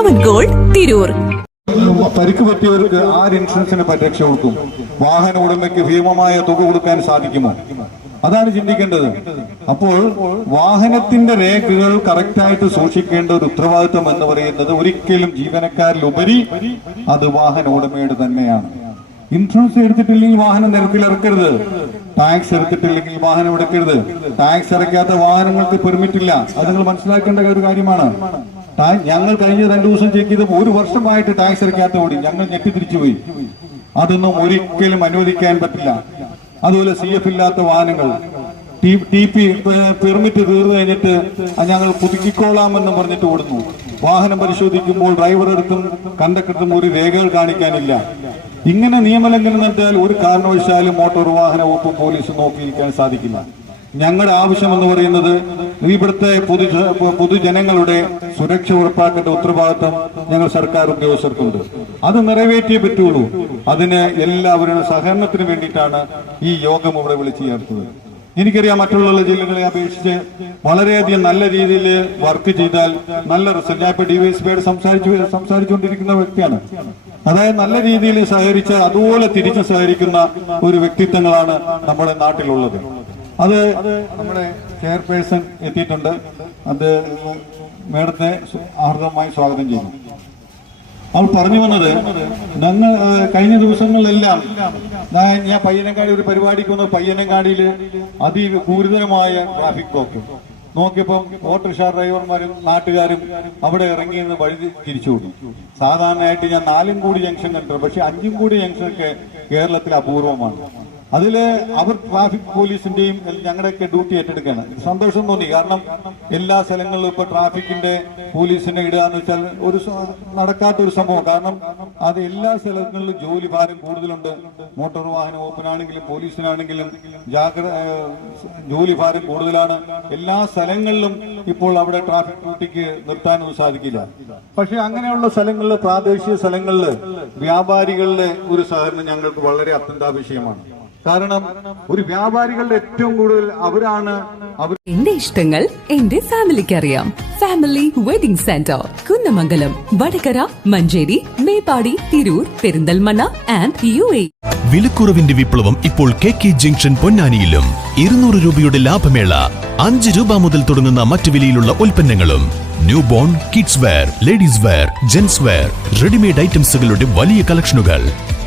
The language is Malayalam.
പവൻ ഗോൾഡ് തിരൂർ പരിക്ക് പറ്റിയവർക്ക് ആര് ഇൻഷുറൻസിന് പരിരക്ഷ കൊടുക്കും? വാഹന ഉടമയ്ക്ക് ഭീമമായ തുക കൊടുക്കാൻ സാധിക്കുമോ? അതാണ് ചിന്തിക്കേണ്ടത്. അപ്പോൾ വാഹനത്തിന്റെ രേഖകൾ കറക്റ്റായിട്ട് സൂക്ഷിക്കേണ്ട ഒരു ഉത്തരവാദിത്വം എന്ന് പറയുന്നത് ഒരിക്കലും ജീവനക്കാരിലുപരി അത് വാഹന ഉടമയുടെ തന്നെയാണ്. ഇൻഷുറൻസ് എടുത്തിട്ടില്ലെങ്കിൽ വാഹനം നിരത്തിൽ ഇറക്കരുത്. ടാക്സ് എടുത്തിട്ടില്ലെങ്കിൽ വാഹനം എടുക്കരുത്. ടാക്സ് ഇറക്കാത്ത വാഹനങ്ങൾക്ക് പെർമിറ്റ് ഇല്ല അത് നിങ്ങൾ മനസ്സിലാക്കേണ്ട ഒരു കാര്യമാണ്. ഞങ്ങൾ കഴിഞ്ഞ രണ്ടു ദിവസം ചെക്ക് ചെയ്തപ്പോൾ ഒരു വർഷമായിട്ട് ടാക്സ് അടയ്ക്കാത്ത ഓടി ഞങ്ങൾ ഞെട്ടിത്തിരിച്ചു പോയി അതൊന്നും ഒരിക്കലും അനുവദിക്കാൻ പറ്റില്ല. അതുപോലെ സി എഫ് ഇല്ലാത്ത വാഹനങ്ങൾ. ടി പി പെർമിറ്റ് തീർന്നു കഴിഞ്ഞിട്ട് ഞങ്ങൾ പുതുക്കിക്കോളാമെന്ന് പറഞ്ഞിട്ട് ഓടുന്നു. വാഹനം പരിശോധിക്കുമ്പോൾ ഡ്രൈവർ എടുത്തും കണ്ടക്ടറും ഒരു രേഖകൾ കാണിക്കാനില്ല. ഇങ്ങനെ നിയമലംഘനം നടത്തിയാൽ ഒരു കാരണവശാലും മോട്ടോർ വാഹന വകുപ്പ് പോലീസ് നോക്കിയിരിക്കാൻ സാധിക്കില്ല. ഞങ്ങളുടെ ആവശ്യം എന്ന് പറയുന്നത് ഇവിടുത്തെ പൊതു പൊതുജനങ്ങളുടെ സുരക്ഷ ഉറപ്പാക്കേണ്ട ഉത്തരവാദിത്തം ഞങ്ങൾ സർക്കാർ ഉദ്യോഗസ്ഥർക്കുണ്ട്. അത് നിറവേറ്റിയേ പറ്റുള്ളൂ. അതിന് എല്ലാവരുടെ സഹകരണത്തിന് വേണ്ടിയിട്ടാണ് ഈ യോഗം ഇവിടെ വിളിച്ചു ചേർത്തത്. എനിക്കറിയാം മറ്റുള്ള ജില്ലകളെ അപേക്ഷിച്ച് വളരെയധികം നല്ല രീതിയിൽ വർക്ക് ചെയ്താൽ നല്ല റിസൾട്ട്. ഞാൻ ഇപ്പൊ ഡിവൈഎസ്പിയോട് സംസാരിച്ചു സംസാരിച്ചുകൊണ്ടിരിക്കുന്ന വ്യക്തിയാണ്. അതായത് നല്ല രീതിയിൽ സഹകരിച്ച് അതുപോലെ തിരിച്ചു സഹകരിക്കുന്ന ഒരു വ്യക്തിത്വങ്ങളാണ് നമ്മുടെ നാട്ടിലുള്ളത്. അത് നമ്മുടെ ചെയർപേഴ്സൺ എത്തിയിട്ടുണ്ട്. അത് മേഡത്തെ ആർദ്രമായി സ്വാഗതം ചെയ്യുന്നു. അവൾ പറഞ്ഞു വന്നത് ഞങ്ങൾ കഴിഞ്ഞ ദിവസങ്ങളിലെല്ലാം ഞാൻ പയ്യനങ്കാടി ഒരു പരിപാടിക്ക് വന്ന. പയ്യനങ്കാടിയിൽ അതിഗുരുതരമായ ട്രാഫിക് ബ്ലോക്ക്. നോക്കിയപ്പം ഓട്ടോറിക്ഷ ഡ്രൈവർമാരും നാട്ടുകാരും അവിടെ ഇറങ്ങി നിന്ന് വഴി തിരിച്ചു വിടും സാധാരണയായിട്ട് ഞാൻ നാലും കൂടി ജംഗ്ഷൻ കണ്ടിട്ടുണ്ട്. പക്ഷെ അഞ്ചും കൂടി ജംഗ്ഷനൊക്കെ കേരളത്തിൽ അപൂർവമാണ്. അതിൽ അവർ ട്രാഫിക് പോലീസിന്റെയും ഞങ്ങളുടെയൊക്കെ ഡ്യൂട്ടി ഏറ്റെടുക്കുകയാണ്. സന്തോഷം തോന്നി. കാരണം എല്ലാ സ്ഥലങ്ങളിലും ഇപ്പൊ ട്രാഫിക്കിന്റെ പോലീസിനെ ഇടുക എന്ന് വെച്ചാൽ ഒരു നടക്കാത്ത ഒരു സംഭവം കാരണം അത് എല്ലാ സ്ഥലങ്ങളിലും ജോലി ഭാരം കൂടുതലുണ്ട്. മോട്ടോർ വാഹന വകുപ്പിനാണെങ്കിലും പോലീസിനാണെങ്കിലും ജാഗ്രത ജോലി ഭാരം കൂടുതലാണ്. എല്ലാ സ്ഥലങ്ങളിലും ഇപ്പോൾ അവിടെ ട്രാഫിക് ഡ്യൂട്ടിക്ക് നിർത്താനൊന്നും സാധിക്കില്ല. പക്ഷെ അങ്ങനെയുള്ള സ്ഥലങ്ങളിൽ പ്രാദേശിക സ്ഥലങ്ങളിൽ വ്യാപാരികളുടെ ഒരു സഹകരണം ഞങ്ങൾക്ക് വളരെ അത്യന്താപേക്ഷിതമാണ്. കാരണം ഒരു വ്യാപാരികളുടെ ഏറ്റവും കൂടുതൽ അവരാണ് അവർ എന്റെ ഇഷ്ടങ്ങൾ എന്റെ ഫാമിലിക്ക് അറിയാം family wedding centre Kunnamangalam Vadakara Manjeri Meppadi Tirur Perinthalmanna and U A. വിലക്കുറവിന്റെ വിപ്ലവം ഇപ്പോൾ കെ കെ ജംഗ്ഷൻ പൊന്നാനിയിലും. ഇരുന്നൂറ് രൂപയുടെ ലാഭമേള അഞ്ച് രൂപ മുതൽ തുടങ്ങുന്ന മറ്റു വിലയിലുള്ള ഉൽപ്പന്നങ്ങളും. Newborn kids wear ladies wear gents wear readymade ഐറ്റംസുകളുടെ വലിയ കളക്ഷനുകൾ